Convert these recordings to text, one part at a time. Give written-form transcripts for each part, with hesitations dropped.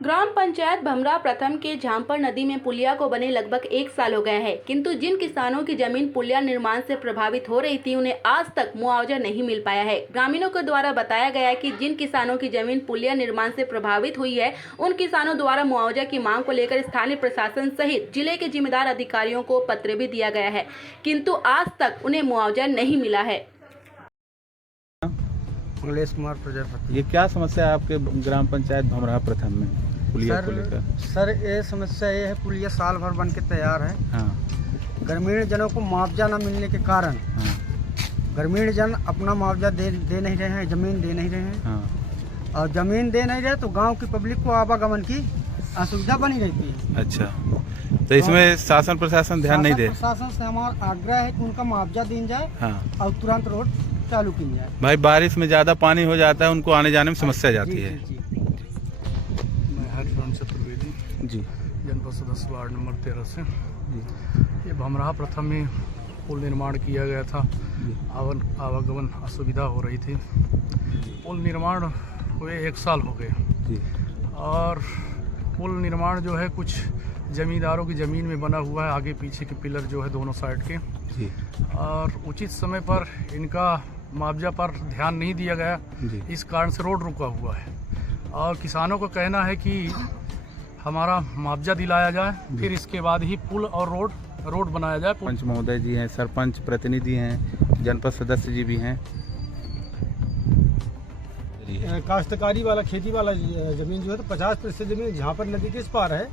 ग्राम पंचायत भमरा प्रथम के झांपर नदी में पुलिया को बने लगभग 1 साल हो गया है, किंतु जिन किसानों की जमीन पुलिया निर्माण से प्रभावित हो रही थी उन्हें आज तक मुआवजा नहीं मिल पाया है। ग्रामीणों के द्वारा बताया गया है कि जिन किसानों की जमीन पुलिया निर्माण से प्रभावित हुई है उन किसानों द्वारा मुआवजा की मांग को लेकर स्थानीय प्रशासन सहित जिले के जिम्मेदार अधिकारियों को पत्र भी दिया गया है, किंतु आज तक उन्हें मुआवजा नहीं मिला है। मंगलेश कुमार प्रजापति। ये क्या समस्या है आपके ग्राम पंचायत भमरा प्रथम में पुलिया को लेकर? सर ये समस्या ये है, पुलिया साल भर बन के तैयार है। हाँ। ग्रामीण जनों को मुआवजा न मिलने के कारण हाँ। ग्रामीण जन अपना मुआवजा दे नहीं रहे हैं, जमीन दे नहीं रहे हैं। हाँ। और जमीन दे नहीं रहे तो गांव की पब्लिक को आवागमन की असुविधा बनी रहती है। अच्छा, तो इसमें शासन प्रशासन ध्यान नहीं दे? प्रशासन से हमारा आग्रह है कि उनका मुआवजा दी जाए। हाँ। और तुरंत रोड चालू की जाए। भाई बारिश में ज़्यादा पानी हो जाता है, उनको आने जाने में समस्या जाती है। मैं हरिराम चतुर्वेदी जी। जनपद सदस्य वार्ड नंबर 13 से। ये भमरा प्रथम में पुल निर्माण किया गया था। आवागमन असुविधा हो रही थी। पुल निर्माण हुए 1 साल हो गए और पुल निर्माण जो है कुछ जमींदारों की ज़मीन में बना हुआ है, आगे पीछे के पिलर जो है दोनों साइड के। और उचित समय पर इनका मुआवजा पर ध्यान नहीं दिया गया, इस कारण से रोड रुका हुआ है। और किसानों का कहना है कि हमारा मुआवजा दिलाया जाए, फिर इसके बाद ही पुल और रोड बनाया जाए। पंच महोदय जी हैं, सरपंच प्रतिनिधि हैं, जनपद सदस्य जी भी हैं। काश्तकारी वाला खेती वाला जमीन जो है तो 50% जमीन झांपर नदी के इस पार है।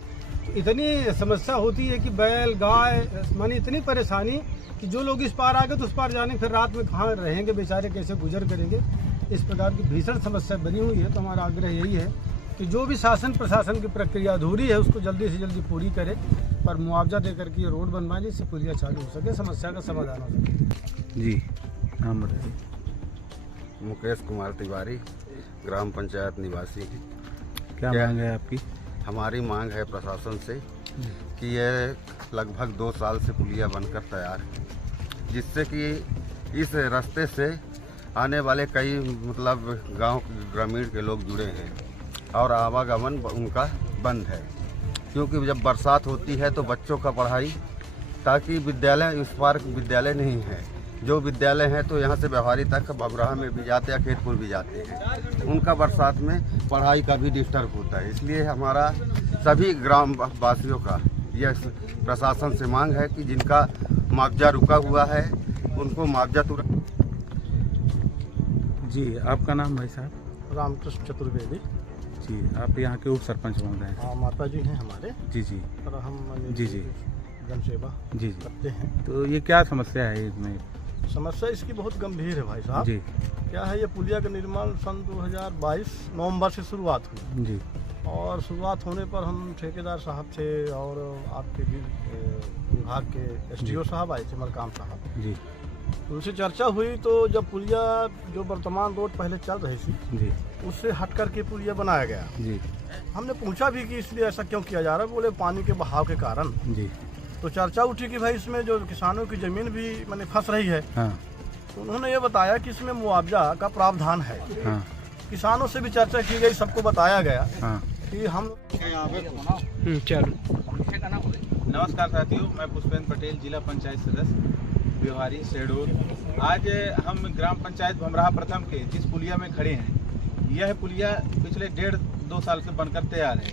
तो इतनी समस्या होती है कि बैल गाय मानी इतनी परेशानी कि जो लोग इस पार आ गए तो उस पार जाने फिर रात में कहाँ रहेंगे बेचारे, कैसे गुजर करेंगे। इस प्रकार की भीषण समस्या बनी हुई है। तो हमारा आग्रह यही है कि जो भी शासन प्रशासन की प्रक्रिया अधूरी है उसको जल्दी से जल्दी पूरी करे और मुआवजा देकर के ये रोड बनवाए जिससे पुलिया चालू हो सके, समस्या का समाधान हो सके। जी। नाम बताइए। मुकेश कुमार तिवारी, ग्राम पंचायत निवासी। क्या मांग है आपकी? हमारी मांग है प्रशासन से कि यह लगभग 2 साल से पुलिया बनकर तैयार है, जिससे कि इस रास्ते से आने वाले कई गांव ग्रामीण के लोग जुड़े हैं और आवागमन उनका बंद है, क्योंकि जब बरसात होती है तो बच्चों का पढ़ाई, ताकि विद्यालय इस पार विद्यालय नहीं है। जो विद्यालय हैं तो यहाँ से व्यवहारी तक बबराहा में भी जाते हैं, खेतपुर भी जाते हैं, उनका बरसात में पढ़ाई का भी डिस्टर्ब होता है। इसलिए हमारा सभी ग्राम वासियों का यह प्रशासन से मांग है कि जिनका मुआवजा रुका हुआ है उनको मुआवजा तुरंत। जी, आपका नाम भाई साहब? रामकृष्ण चतुर्वेदी जी। आप यहाँ के उप सरपंच महोदय हैं? हाँ, माता जी हैं हमारे। जी जी। और हम जी जी जनसेवा जी जी करते हैं। तो ये क्या समस्या है इसमें? समस्या इसकी बहुत गंभीर है भाई साहब जी। क्या है, ये पुलिया का निर्माण सन 2022 नवंबर से शुरुआत हुई जी। और शुरुआत होने पर हम ठेकेदार साहब थे और आपके भी विभाग के एसडीओ साहब आए थे, मलकाम साहब जी। उनसे चर्चा हुई। तो जब पुलिया जो वर्तमान रोड पहले चल रही थी जी, उससे हट करके पुलिया बनाया गया। जी। हमने पूछा भी कि इसलिए ऐसा क्यों किया जा रहा है, बोले पानी के बहाव के कारण। जी। तो चर्चा उठी कि भाई इसमें जो किसानों की ज़मीन भी मैंने फंस रही है। हाँ। तो उन्होंने ये बताया कि इसमें मुआवजा का प्रावधान है। हाँ। किसानों से भी चर्चा की गई, सबको बताया गया हाँ। कि हम चलो। नमस्कार साथियों, मैं पुष्पेंद्र पटेल, जिला पंचायत सदस्य व्यवहारी शेडूर। आज हम ग्राम पंचायत भमरा प्रथम के जिस पुलिया में खड़े हैं, यह पुलिया पिछले 1.5-2 साल से बनकर तैयार है।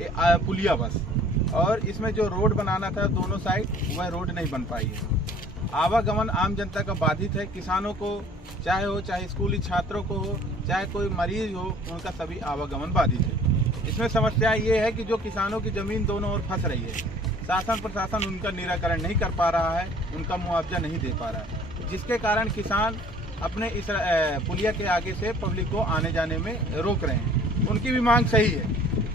ये पुलिया बस, और इसमें जो रोड बनाना था दोनों साइड, वह रोड नहीं बन पाई है। आवागमन आम जनता का बाधित है। किसानों को चाहे स्कूली छात्रों को हो, चाहे कोई मरीज हो, उनका सभी आवागमन बाधित है। इसमें समस्या ये है कि जो किसानों की ज़मीन दोनों ओर फंस रही है, शासन प्रशासन उनका निराकरण नहीं कर पा रहा है, उनका मुआवजा नहीं दे पा रहा है, जिसके कारण किसान अपने इस पुलिया के आगे से पब्लिक को आने जाने में रोक रहे हैं। उनकी भी मांग सही है,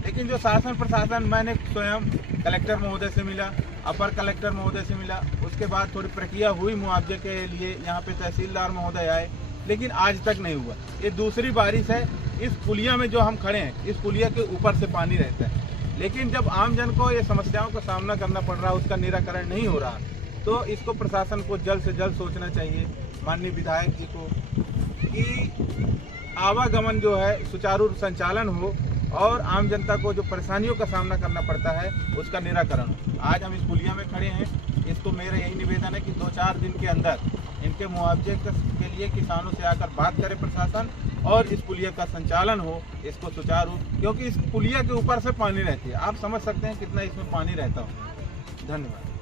लेकिन जो शासन प्रशासन, मैंने स्वयं कलेक्टर महोदय से मिला, अपर कलेक्टर महोदय से मिला, उसके बाद थोड़ी प्रक्रिया हुई मुआवजे के लिए, यहाँ पे तहसीलदार महोदय आए, लेकिन आज तक नहीं हुआ। ये दूसरी बारिश है। इस पुलिया में जो हम खड़े हैं, इस पुलिया के ऊपर से पानी रहता है, लेकिन जब आम जन को ये समस्याओं का सामना करना पड़ रहा है, उसका निराकरण नहीं हो रहा, तो इसको प्रशासन को जल्द से जल्द सोचना चाहिए, माननीय विधायक जी को, कि आवागमन जो है सुचारू संचालन हो और आम जनता को जो परेशानियों का सामना करना पड़ता है उसका निराकरण हो। आज हम इस पुलिया में खड़े हैं, इसको मेरा यही निवेदन है कि 2-4 दिन के अंदर इनके मुआवजे के लिए किसानों से आकर बात करे प्रशासन और इस पुलिया का संचालन हो, इसको सुचारू, क्योंकि इस पुलिया के ऊपर से पानी रहती है। आप समझ सकते हैं कितना इसमें पानी रहता हो। धन्यवाद।